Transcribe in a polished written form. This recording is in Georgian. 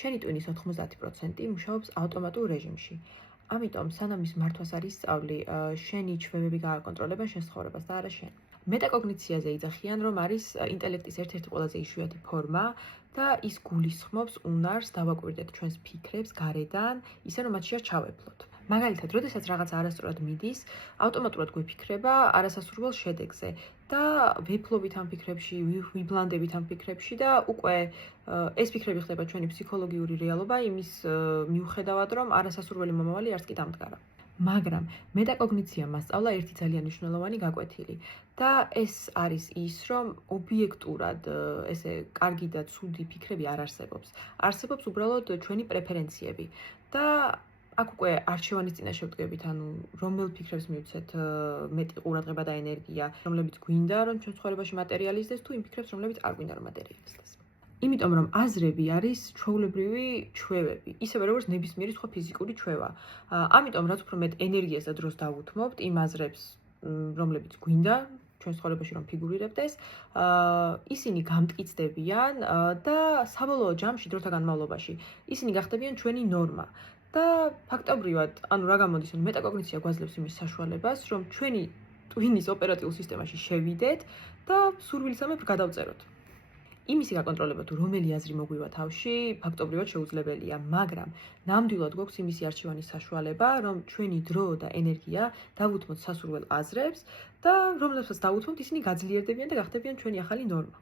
შენი ტვინის 90% მუშაობს ავტომატურ რეჟიმში. ამიტომ სანამ ის მართვას არ ისწავლი, შენი ჩვევები გააკონტროლებენ შენ ცხოვრებას და არა შენ. მეტაკოგნიციაზე იძახიან, რომ არის ინტელექტის ერთ-ერთი ყველაზე იშვიათი ფორმა და ის გულისხმობს უნარს დავაკვირდეთ ჩვენს ფიქრებს გარედან, ისე რომ მათ შეარ ჩავეფლოთ. მაგალითად, როდესაც რაღაც არასწორად მიდის, ავტომატურად გვიფიქრება არასასურველ შედეგზე და ვეფლობით ამ ფიქრებში, ვიბლანდებით ამ ფიქრებში და უკვე ეს ფიქრები ხდება ჩვენი ფსიქოლოგიური რეალობა იმის მიუხედავად, რომ არასასურველი მომავალი არც კი დამდგარა. მაგრამ მეტაკოგნიციამ მასწავლა ერთი ძალიან მნიშვნელოვანი გაკვეთილი და ეს არის ის, რომ ობიექტურად ესე კარგი და ცუდი ფიქრები არ არსებობს. არსებობს უბრალოდ ჩვენი პრეფერენციები და აქ უკვე არჩევანის წინაშე ვდგებით, ანუ რომელ ფიქრებს მივცეთ მეტი ყურადღება და ენერგია, რომლებიც გვინდა რომ ჩვენ ცხოვრებაში მატერიალიზდეს თუ იმ ფიქრებს, რომლებიც არ გვინდა რომ მატერიალიზდეს. იმიტომ რომ აზრები არის ჩვეულებრივი ჩვევები, ისევე როგორც ნებისმიერი სხვა ფიზიკური ჩვევა. ამიტომ რაც უფრო მეტ ენერგიას და დროს დავუთმობთ იმ აზრებს, რომლებიც გვინდა ჩვენ ცხოვრებაში რომ ფიგურირებდეს, ისინი გამტკიცდებიან და საბოლოო ჯამში დროთა განმავლობაში ისინი გახდებიან ჩვენი ნორმა. და ფაქტობრივად, ანუ რა გამოდის, რომ მეტაკოგნიცია გვაძლევს იმის საშუალებას, რომ ჩვენი ტვინის ოპერატიულ სისტემაში შევიდეთ და სურვილისამებრ გადავწეროთ. იმისი გაკონტროლება თუ რომელი აზრი მოგვივა თავში, ფაქტობრივად შეუძლებელია, მაგრამ ნამდვილად გვაქვს იმისი არჩევანის საშუალება, რომ ჩვენი დრო და ენერგია დავუთმოთ სასურველ აზრებს და რომლებსაც დავუთმოთ, ისინი გაძლიერდებიან და გახდებიან ჩვენი ახალი ნორმა.